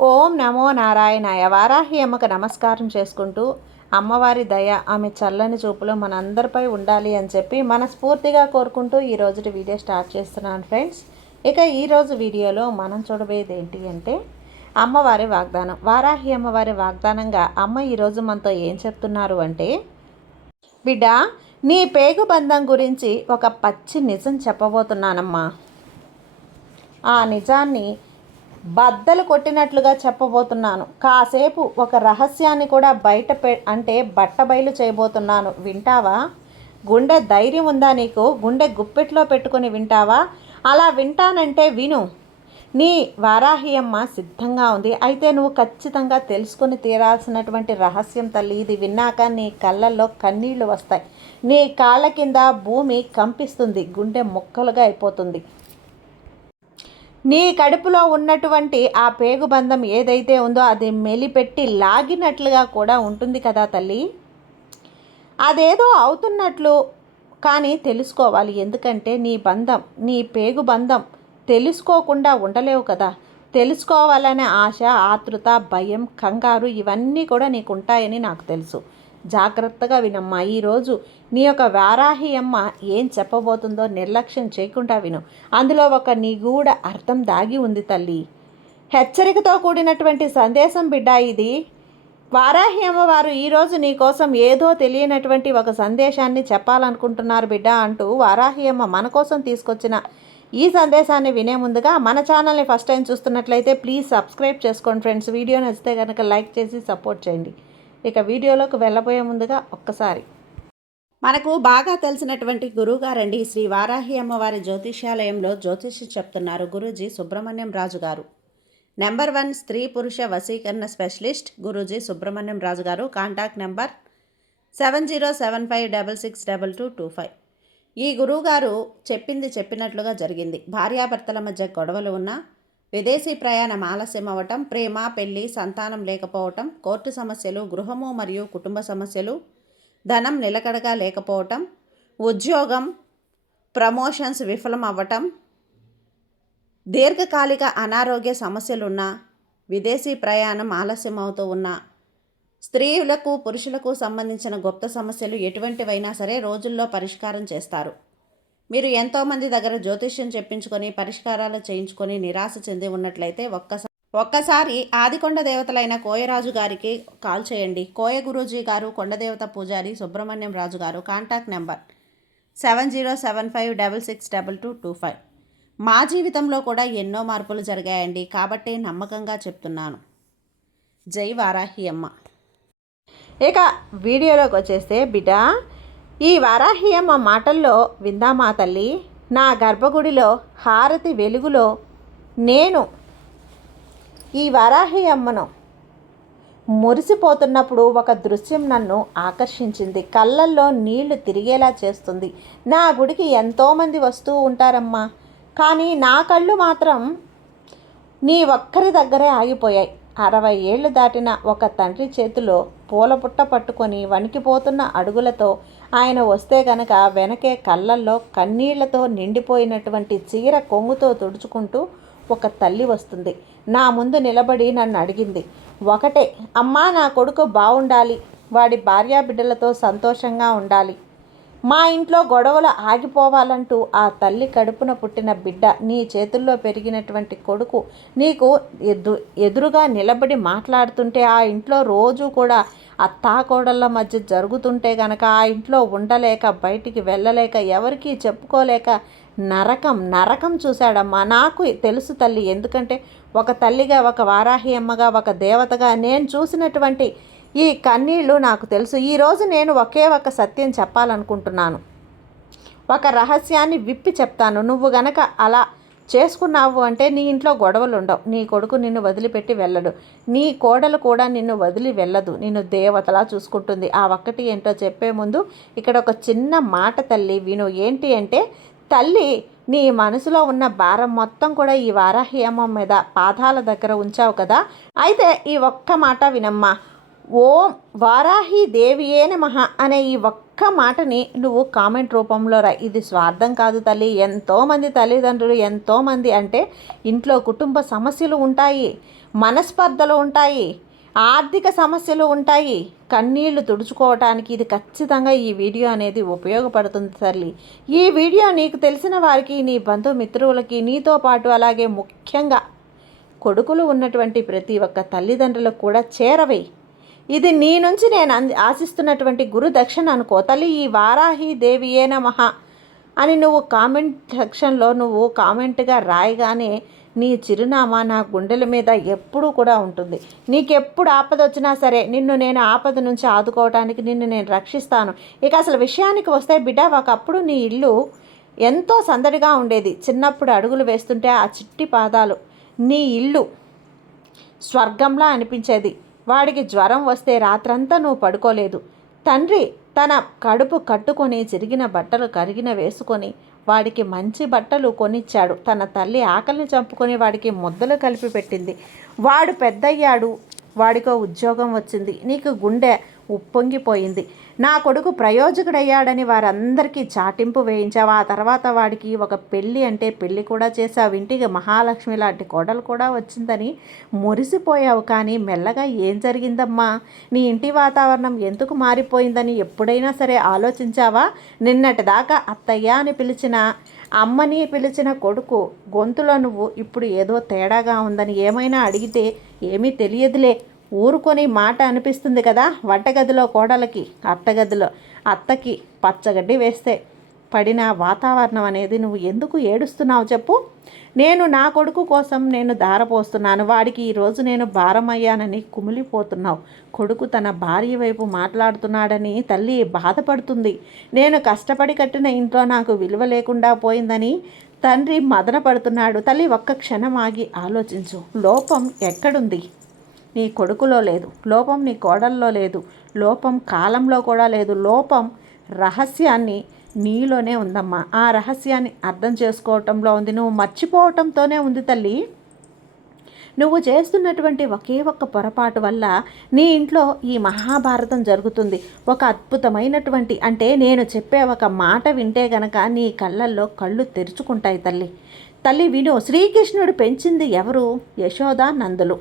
ఓం నమో నారాయణాయ. వారాహి అమ్మకు నమస్కారం చేసుకుంటూ అమ్మవారి దయ, ఆమె చల్లని చూపులో మనందరిపై ఉండాలి అని చెప్పి మనస్ఫూర్తిగా కోరుకుంటూ ఈ రోజుటి వీడియో స్టార్ట్ చేస్తున్నాను ఫ్రెండ్స్. ఇక ఈరోజు వీడియోలో మనం చూడబోయేది ఏంటి అంటే అమ్మవారి వాగ్దానం. వారాహి అమ్మవారి వాగ్దానంగా అమ్మ ఈరోజు మనతో ఏం చెప్తున్నారు అంటే, బిడ్డ, నీ పేగు బంధం గురించి ఒక పచ్చి నిజం చెప్పబోతున్నానమ్మా. ఆ నిజాన్ని బద్దలు కొట్టినట్లుగా చెప్పబోతున్నాను. కాసేపు ఒక రహస్యాన్ని కూడా బట్టబయలు చేయబోతున్నాను. వింటావా? గుండె ధైర్యం ఉందా నీకు? గుండె గుప్పెట్లో పెట్టుకొని వింటావా? అలా వింటానంటే విను. నీ వారాహి అమ్మ సిద్ధంగా ఉంది. అయితే నువ్వు ఖచ్చితంగా తెలుసుకొని తీరాల్సినటువంటి రహస్యం తల్లి. ఇది విన్నాక నీ కళ్ళల్లో కన్నీళ్లు వస్తాయి. నీ కాళ్ళ కింద భూమి కంపిస్తుంది. గుండె ముక్కలుగా అయిపోతుంది. నీ కడుపులో ఉన్నటువంటి ఆ పేగుబంధం ఏదైతే ఉందో అది మెలిపెట్టి లాగినట్లుగా కూడా ఉంటుంది కదా తల్లి. అదేదో అవుతున్నట్లు కానీ తెలుసుకోవాలి. ఎందుకంటే నీ పేగుబంధం తెలుసుకోకుండా ఉండలేవు కదా. తెలుసుకోవాలనే ఆశ, ఆతృత, భయం, కంగారు ఇవన్నీ కూడా నీకు ఉంటాయని నాకు తెలుసు. జాగ్రత్తగా వినమ్మా. ఈరోజు నీ యొక్క వారాహి అమ్మ ఏం చెప్పబోతుందో నిర్లక్ష్యం చేయకుండా విను. అందులో ఒక నిగూఢ అర్థం దాగి ఉంది తల్లి. హెచ్చరికతో కూడినటువంటి సందేశం బిడ్డ ఇది. వారాహి అమ్మవారు ఈరోజు నీ కోసం ఏదో తెలియనటువంటి ఒక సందేశాన్ని చెప్పాలనుకుంటున్నారు బిడ్డ అంటూ వారాహి అమ్మ మన కోసం తీసుకొచ్చిన ఈ సందేశాన్ని వినే ముందుగా మన ఛానల్ని ఫస్ట్ టైం చూస్తున్నట్లయితే ప్లీజ్ సబ్స్క్రైబ్ చేసుకోండి ఫ్రెండ్స్. వీడియో నచ్చితే కనుక లైక్ చేసి సపోర్ట్ చేయండి. ఇక వీడియోలోకి వెళ్ళబోయే ముందుగా ఒక్కసారి మనకు బాగా తెలిసినటువంటి గురువుగారండి శ్రీ వారాహి అమ్మవారి జ్యోతిష్యాలయంలో జ్యోతిష్యం చెప్తున్నారు గురూజీ సుబ్రహ్మణ్యం రాజు గారు. నెంబర్ 1 స్త్రీ పురుష వశీకరణ స్పెషలిస్ట్ గురూజీ సుబ్రహ్మణ్యం రాజు గారు. Contact number 7075662225. ఈ గురువుగారు చెప్పింది చెప్పినట్లుగా జరిగింది. భార్యాభర్తల మధ్య గొడవలు ఉన్నా, విదేశీ ప్రయాణం ఆలస్యం అవ్వటం, ప్రేమ, పెళ్లి, సంతానం లేకపోవటం, కోర్టు సమస్యలు, గృహము మరియు కుటుంబ సమస్యలు, ధనం నిలకడగా లేకపోవటం, ఉద్యోగం ప్రమోషన్స్ విఫలం అవ్వటం, దీర్ఘకాలిక అనారోగ్య సమస్యలున్నా, విదేశీ ప్రయాణం ఆలస్యం అవుతూ ఉన్నా, స్త్రీలకు పురుషులకు సంబంధించిన గుప్త సమస్యలు ఎటువంటివైనా సరే రోజుల్లో పరిష్కారం చేస్తారు. మీరు ఎంతోమంది దగ్గర జ్యోతిష్యం చెప్పించుకొని పరిష్కారాలు చేయించుకొని నిరాశ చెంది ఉన్నట్లయితే ఒక్కసారి ఆదికొండ దేవతలైన కోయరాజు గారికి కాల్ చేయండి. కోయ గురూజీ గారు, కొండదేవత పూజారి సుబ్రహ్మణ్యం రాజు గారు. Contact number 7075662225. మా జీవితంలో కూడా ఎన్నో మార్పులు జరిగాయండి, కాబట్టి నమ్మకంగా చెప్తున్నాను. జై వారాహి అమ్మ. ఇక వీడియోలోకి వచ్చేస్తే బిడ్డ, ఈ వారాహి అమ్మ మాటల్లో విందామా తల్లి. నా గర్భగుడిలో హారతి వెలుగులో నేను ఈ వారాహి అమ్మను మురిసిపోతున్నప్పుడు ఒక దృశ్యం నన్ను ఆకర్షించింది. కళ్ళల్లో నీళ్లు తిరిగేలా చేస్తుంది. నా గుడికి ఎంతోమంది వస్తూ ఉంటారమ్మా, కానీ నా కళ్ళు మాత్రం నీ ఒక్కరి దగ్గరే ఆగిపోయాయి. 60 ఏళ్ళు దాటిన ఒక తండ్రి చేతిలో పూలపుట్ట పట్టుకొని వణికిపోతున్న అడుగులతో ఆయన వస్తే గనక వెనకే కళ్ళల్లో కన్నీళ్లతో నిండిపోయినటువంటి చీర కొంగుతో తుడుచుకుంటూ ఒక తల్లి వస్తుంది. నా ముందు నిలబడి నన్ను అడిగింది ఒకటే, అమ్మా, నా కొడుకు బాగుండాలి, వాడి భార్యాబిడ్డలతో సంతోషంగా ఉండాలి, మా ఇంట్లో గొడవలు ఆగిపోవాలంటూ ఆ తల్లి కడుపున పుట్టిన బిడ్డ, నీ చేతుల్లో పెరిగినటువంటి కొడుకు నీకు ఎదురుగా నిలబడి మాట్లాడుతుంటే, ఆ ఇంట్లో రోజు కూడా అత్తాకోడళ్ళ మధ్య జరుగుతుంటే గనక ఆ ఇంట్లో ఉండలేక, బయటికి వెళ్ళలేక, ఎవరికీ చెప్పుకోలేక నరకం చూశాడమ్మా. నాకు తెలుసు తల్లి. ఎందుకంటే ఒక తల్లిగా, ఒక వారాహి అమ్మగా, ఒక దేవతగా నేను చూసినటువంటి ఈ కన్నీళ్ళు నాకు తెలుసు. ఈరోజు నేను ఒకే ఒక సత్యం చెప్పాలనుకుంటున్నాను. ఒక రహస్యాన్ని విప్పి చెప్తాను. నువ్వు గనక అలా చేసుకున్నావు అంటే నీ ఇంట్లో గొడవలు ఉండవు. నీ కొడుకు నిన్ను వదిలిపెట్టి వెళ్ళడు. నీ కోడలు కూడా నిన్ను వదిలి వెళ్ళదు. నిన్ను దేవతలా చూసుకుంటుంది. ఆ ఒక్కటి ఏంటో చెప్పే ముందు ఇక్కడ ఒక చిన్న మాట తల్లి విను. ఏంటి అంటే, తల్లి, నీ మనసులో ఉన్న భారం మొత్తం కూడా ఈ వారాహి అమ్మ మీద పాదాల దగ్గర ఉంచావు కదా. అయితే ఈ ఒక్క మాట వినమ్మా. ఓం వారాహి దేవియే నమః అనే ఈ ఒక్క మాటని నువ్వు కామెంట్ రూపంలో రా. ఇది స్వార్థం కాదు తల్లి. ఎంతోమంది తల్లిదండ్రులు, ఎంతోమంది అంటే ఇంట్లో కుటుంబ సమస్యలు ఉంటాయి. మనస్పర్ధలు ఉంటాయి, ఆర్థిక సమస్యలు ఉంటాయి. కన్నీళ్లు తుడుచుకోవటానికి ఇది ఖచ్చితంగా ఈ వీడియో అనేది ఉపయోగపడుతుంది తల్లి. ఈ వీడియో నీకు తెలిసిన వారికి, నీ బంధుమిత్రులకి, నీతో పాటు అలాగే ముఖ్యంగా కొడుకులు ఉన్నటువంటి ప్రతి ఒక్క తల్లిదండ్రులకు కూడా చేరవేయి. ఇది నీ నుంచి నేను ఆశిస్తున్నటువంటి గురు దక్షిణ అనుకో తల్లి. ఈ వారాహి దేవియే నమః అని నువ్వు కామెంట్ సెక్షన్లో నువ్వు కామెంట్గా రాయగానే నీ చిరునామా నా గుండెల మీద ఎప్పుడూ కూడా ఉంటుంది. నీకెప్పుడు ఆపద వచ్చినా సరే నిన్ను నేను ఆపద నుంచి ఆదుకోవటానికి నిన్ను నేను రక్షిస్తాను. ఇక అసలు విషయానికి వస్తే బిడ్డ, ఒకప్పుడు నీ ఇల్లు ఎంతో సందడిగా ఉండేది. చిన్నప్పుడు అడుగులు వేస్తుంటే ఆ చిట్టి పాదాలు నీ ఇల్లు స్వర్గంలా అనిపించేది. వాడికి జ్వరం వస్తే రాత్రంతా నువ్వు పడుకోలేదు. తండ్రి తన కడుపు కట్టుకొని చిరిగిన బట్టలు కరిగిన వేసుకొని వాడికి మంచి బట్టలు కొనిచ్చాడు. తన తల్లి ఆకలిని చంపుకొని వాడికి ముద్దలు కలిపి పెట్టింది. వాడు పెద్దయ్యాడు, వాడికో ఉద్యోగం వచ్చింది. నీకు గుండె ఉప్పొంగిపోయింది. నా కొడుకు ప్రయోజకుడయ్యాడని వారందరికీ చాటింపు వేయించావు. ఆ తర్వాత వాడికి ఒక పెళ్ళి అంటే పెళ్ళి కూడా చేసావు. ఇంటికి మహాలక్ష్మి లాంటి కోడలు కూడా వచ్చిందని మురిసిపోయావు. కానీ మెల్లగా ఏం జరిగిందమ్మా? నీ ఇంటి వాతావరణం ఎందుకు మారిపోయిందని ఎప్పుడైనా సరే ఆలోచించావా? నిన్నటిదాకా అత్తయ్య అని పిలిచిన, అమ్మని పిలిచిన కొడుకు గొంతులో నువ్వు ఇప్పుడు ఏదో తేడాగా ఉందని ఏమైనా అడిగితే ఏమీ తెలియదులే, ఊరుకొని మాట అనిపిస్తుంది కదా. వంటగదిలో కోడలకి, అత్తగదిలో అత్తకి పచ్చగడ్డి వేస్తే పడిన వాతావరణం అనేది నువ్వు ఎందుకు ఏడుస్తున్నావు చెప్పు? నేను నా కొడుకు కోసం నేను ధారపోస్తున్నాను, వాడికి ఈరోజు నేను భారమయ్యానని కుమిలిపోతున్నావు. కొడుకు తన భార్య వైపు మాట్లాడుతున్నాడని తల్లి బాధపడుతుంది. నేను కష్టపడి కట్టిన ఇంట్లో నాకు విలువ లేకుండా పోయిందని తండ్రి మదన పడుతున్నాడు. తల్లి ఒక్క క్షణం ఆగి ఆలోచించు. లోపం ఎక్కడుంది? నీ కొడుకులో లేదు, లోపం నీ కోడల్లో లేదు, లోపం కాలంలో కూడా లేదు. లోపం రహస్యాన్ని నీలోనే ఉందమ్మా. ఆ రహస్యాన్ని అర్థం చేసుకోవటంలో ఉంది, నువ్వు మర్చిపోవటంతోనే ఉంది తల్లి. నువ్వు చేస్తున్నటువంటి ఒకే ఒక్క పొరపాటు వల్ల నీ ఇంట్లో ఈ మహాభారతం జరుగుతుంది. ఒక అద్భుతమైనటువంటి, అంటే నేను చెప్పే ఒక మాట వింటే గనక నీ కళ్ళల్లో కళ్ళు తెరుచుకుంటాయి తల్లి. తల్లి విను. శ్రీకృష్ణుడు పెంచింది ఎవరు? యశోద నందులు.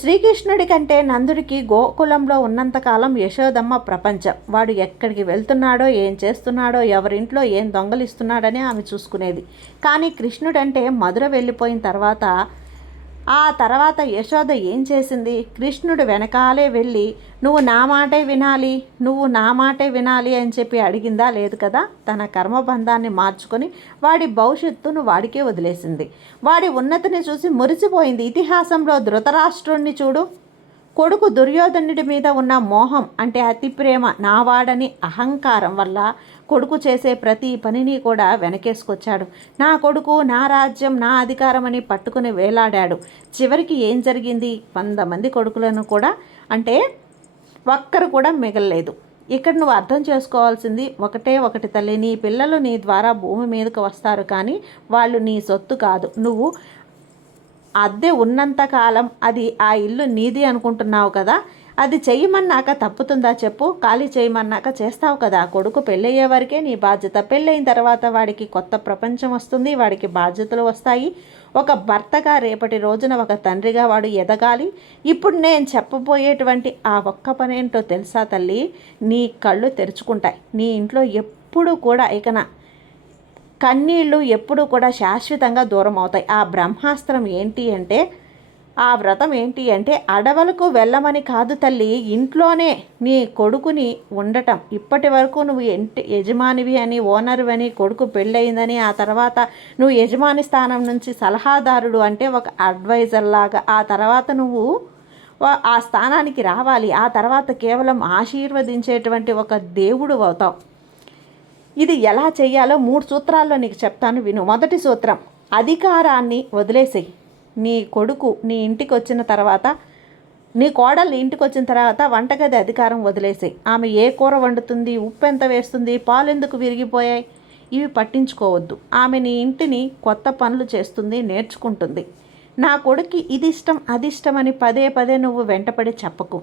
శ్రీకృష్ణుడి కంటే నందుడికి గోకులంలో ఉన్నంతకాలం యశోదమ్మ ప్రపంచం. వాడు ఎక్కడికి వెళ్తున్నాడో, ఏం చేస్తున్నాడో, ఎవరింట్లో ఏం దొంగలిస్తున్నాడని ఆమె చూసుకునేది. కానీ కృష్ణుడంటే మధుర వెళ్ళిపోయిన తర్వాత ఆ తర్వాత యశోద ఏం చేసింది? కృష్ణుడు వెనకాలే వెళ్ళి నువ్వు నా మాటే వినాలి, నువ్వు నా మాటే వినాలి అని చెప్పి అడిగిందా? లేదు కదా. తన కర్మబంధాన్ని మార్చుకొని వాడి భవిష్యత్తును వాడికే వదిలేసింది. వాడి ఉన్నతిని చూసి మురిసిపోయింది. ఇతిహాసంలో ధృతరాష్ట్రుణ్ణి చూడు. కొడుకు దుర్యోధనుడి మీద ఉన్న మోహం అంటే అతి ప్రేమ, నావాడని అహంకారం వల్ల కొడుకు చేసే ప్రతి పనిని కూడా వెనకేసుకొచ్చాడు. నా కొడుకు, నా రాజ్యం, నా అధికారం అని పట్టుకుని వేలాడాడు. చివరికి ఏం జరిగింది? 100 మంది కొడుకులను కూడా, అంటే ఒక్కరు కూడా మిగలలేదు. ఇక్కడ నువ్వు అర్థం చేసుకోవాల్సింది ఒకటే ఒకటి తల్లి. నీ పిల్లలు నీ ద్వారా భూమి మీదకు వస్తారు, కానీ వాళ్ళు నీ సొత్తు కాదు. నువ్వు అద్దె ఉన్నంతకాలం అది ఆ ఇల్లు నీది అనుకుంటున్నావు కదా. అది చెయ్యమన్నాక తప్పుతుందా చెప్పు? ఖాళీ చేయమన్నాక చేస్తావు కదా. కొడుకు పెళ్ళయ్యే వరకే నీ బాధ్యత. పెళ్ళైన తర్వాత వాడికి కొత్త ప్రపంచం వస్తుంది, వాడికి బాధ్యతలు వస్తాయి. ఒక భర్తగా రేపటి రోజున ఒక తండ్రిగా వాడు ఎదగాలి. ఇప్పుడు నేను చెప్పబోయేటువంటి ఆ ఒక్క పనేంటో తెలుసా తల్లి? నీ కళ్ళు తెరుచుకుంటాయి. నీ ఇంట్లో ఎప్పుడు కూడా ఇకన కన్నీళ్ళు ఎప్పుడు కూడా శాశ్వతంగా దూరం అవుతాయి. ఆ బ్రహ్మాస్త్రం ఏంటి అంటే, ఆ వ్రతం ఏంటి అంటే, అడవులకు వెళ్ళమని కాదు తల్లి, ఇంట్లోనే నీ కొడుకుని ఉండటం. ఇప్పటి వరకు నువ్వు యజమానివి అని, ఓనర్వి అని, కొడుకు పెళ్ళయిందని, ఆ తర్వాత నువ్వు యజమాని స్థానం నుంచి సలహాదారుడు అంటే ఒక అడ్వైజర్ లాగా, ఆ తర్వాత నువ్వు ఆ స్థానానికి రావాలి. ఆ తర్వాత కేవలం ఆశీర్వదించేటువంటి ఒక దేవుడు అవుతావు. ఇది ఎలా చేయాలో 3 సూత్రాల్లో నీకు చెప్తాను విను. మొదటి సూత్రం, అధికారాన్ని వదిలేసేయి. నీ కొడుకు నీ ఇంటికి వచ్చిన తర్వాత, నీ కోడలు ఇంటికి వచ్చిన తర్వాత వంటగది అధికారం వదిలేసేయి. ఆమె ఏ కూర వండుతుంది, ఉప్పు ఎంత వేస్తుంది, పాలు ఎందుకు విరిగిపోయాయి, ఇవి పట్టించుకోవద్దు. ఆమె నీ ఇంటిని కొత్త పనులు చేస్తుంది, నేర్చుకుంటుంది. నా కొడుక్కి ఇది ఇష్టం, అది ఇష్టమని పదే పదే నువ్వు వెంటపడి చెప్పకు.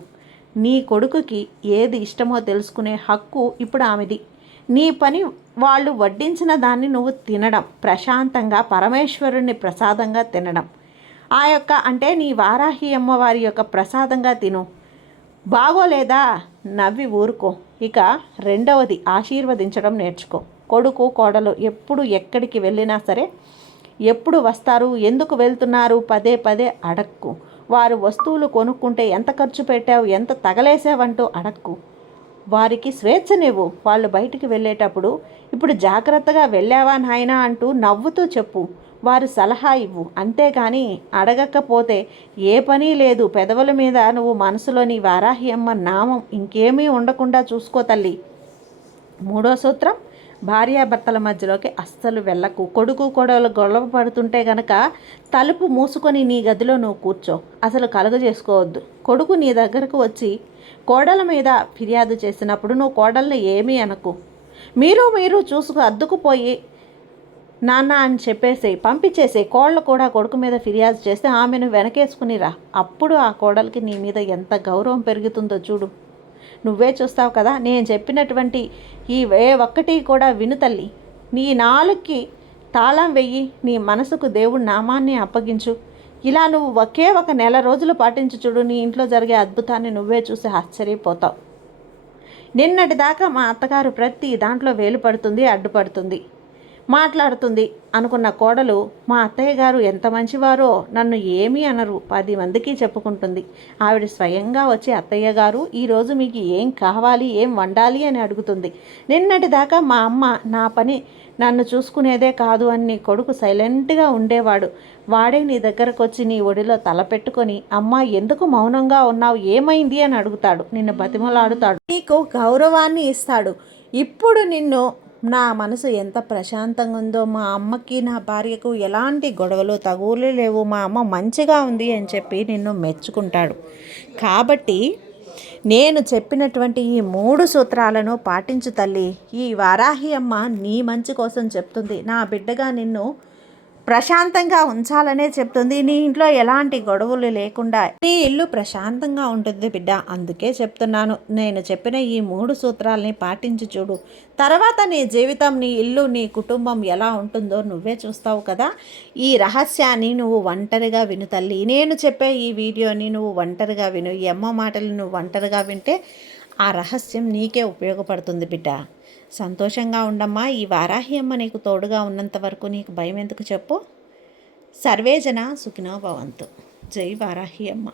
నీ కొడుకుకి ఏది ఇష్టమో తెలుసుకునే హక్కు ఇప్పుడు ఆమెది. నీ పని వాళ్ళు వడ్డించిన దాన్ని నువ్వు తినడం, ప్రశాంతంగా పరమేశ్వరుణ్ణి ప్రసాదంగా తినడం. ఆ యొక్క అంటే నీ వారాహి అమ్మవారి యొక్క ప్రసాదంగా తిను. బాగోలేదా నవ్వి ఊరుకో. ఇక రెండవది ఆశీర్వదించడం నేర్చుకో. కొడుకు కోడలు ఎప్పుడు ఎక్కడికి వెళ్ళినా సరే, ఎప్పుడు వస్తారు, ఎందుకు వెళ్తున్నారు పదే పదే అడక్కు. వారు వస్తువులు కొనుక్కుంటే ఎంత ఖర్చు పెట్టావు, ఎంత తగలేసావంటూ అడక్కు. వారికి స్వేచ్ఛనివ్వు. వాళ్ళు బయటికి వెళ్ళేటప్పుడు ఇప్పుడు జాగ్రత్తగా వెళ్ళావా నాయనా అంటూ నవ్వుతూ చెప్పు. వారు సలహా ఇవ్వు. అంతేగాని అడగకపోతే ఏ పని లేదు. పెదవుల మీద నువ్వు మనసులోని వారాహి అమ్మ నామం ఇంకేమీ ఉండకుండా చూసుకో తల్లి. మూడో సూత్రం, భార్యాభర్తల మధ్యలోకి అస్సలు వెళ్ళకు. కొడుకు కోడలు గొడవ పడుతుంటే గనక తలుపు మూసుకొని నీ గదిలో నువ్వు కూర్చో. అసలు కలుగజేసుకోవద్దు. కొడుకు నీ దగ్గరకు వచ్చి కోడల మీద ఫిర్యాదు చేసినప్పుడు నువ్వు కోడల్ని ఏమీ అనకు. మీరు చూసుకు అద్దుకుపోయి నాన్న అని చెప్పేసి పంపించేసి కోళ్ళు కూడా కొడుకు మీద ఫిర్యాదు చేస్తే ఆమెను వెనకేసుకునిరా. అప్పుడు ఆ కోడలికి నీ మీద ఎంత గౌరవం పెరుగుతుందో చూడు. నువ్వే చూస్తావు కదా. నేను చెప్పినటువంటి ఈ ఒక్కటి కూడా విను తల్లి. నీ నాలుగుకి తాళం వెయ్యి. నీ మనసుకు దేవుడి నామాన్ని అప్పగించు. ఇలా నువ్వు ఒకే ఒక నెల రోజులు పాటించు చూడు. నీ ఇంట్లో జరిగే అద్భుతాన్ని నువ్వే చూసి ఆశ్చర్యపోతావు. నిన్నటి దాకా మా అత్తగారు ప్రతి దాంట్లో వేలు పడుతుంది, అడ్డుపడుతుంది, మాట్లాడుతుంది అనుకున్న కోడలు మా అత్తయ్య గారు ఎంత మంచివారో, నన్ను ఏమీ అనరు, 10 మందికి చెప్పుకుంటుంది. ఆవిడ స్వయంగా వచ్చి అత్తయ్య గారు ఈరోజు మీకు ఏం కావాలి, ఏం వండాలి అని అడుగుతుంది. నిన్నటి దాకా మా అమ్మ నా పని నన్ను చూసుకునేదే కాదు అని నీ కొడుకు సైలెంట్గా ఉండేవాడు. వాడే నీ దగ్గరకు వచ్చి నీ ఒడిలో తల పెట్టుకొని అమ్మ ఎందుకు మౌనంగా ఉన్నావు, ఏమైంది అని అడుగుతాడు. నిన్ను బతిమలాడుతాడు, నీకు గౌరవాన్ని ఇస్తాడు. ఇప్పుడు నిన్ను నా మనసు ఎంత ప్రశాంతంగా ఉందో, మా అమ్మకి నా భార్యకు ఎలాంటి గొడవలు తగులు లేవు, మా అమ్మ మంచిగా ఉంది అని చెప్పి నిన్ను మెచ్చుకుంటాడు. కాబట్టి నేను చెప్పినటువంటి ఈ 3 సూత్రాలను పాటించు తల్లి. ఈ వారాహి అమ్మ నీ మంచి కోసం చెప్తుంది. నా బిడ్డగా నిన్ను ప్రశాంతంగా ఉంచాలనే చెప్తుంది. నీ ఇంట్లో ఎలాంటి గొడవలు లేకుండా నీ ఇల్లు ప్రశాంతంగా ఉంటుంది బిడ్డ. అందుకే చెప్తున్నాను, నేను చెప్పిన ఈ 3 సూత్రాలని పాటించి చూడు. తర్వాత నీ జీవితం, నీ ఇల్లు, నీ కుటుంబం ఎలా ఉంటుందో నువ్వే చూస్తావు కదా. ఈ రహస్యాన్ని నువ్వు ఒంటరిగా విను తల్లి. నేను చెప్పే ఈ వీడియోని నువ్వు ఒంటరిగా విను. ఈ అమ్మ మాటలు నువ్వు ఒంటరిగా వింటే ఆ రహస్యం నీకే ఉపయోగపడుతుంది బిడ్డ. సంతోషంగా ఉండమ్మా. ఈ వారాహి అమ్మ నీకు తోడుగా ఉన్నంత వరకు నీకు భయం ఎందుకు చెప్పు. సర్వేజన సుఖినో భవంతు. జై వారాహి అమ్మ.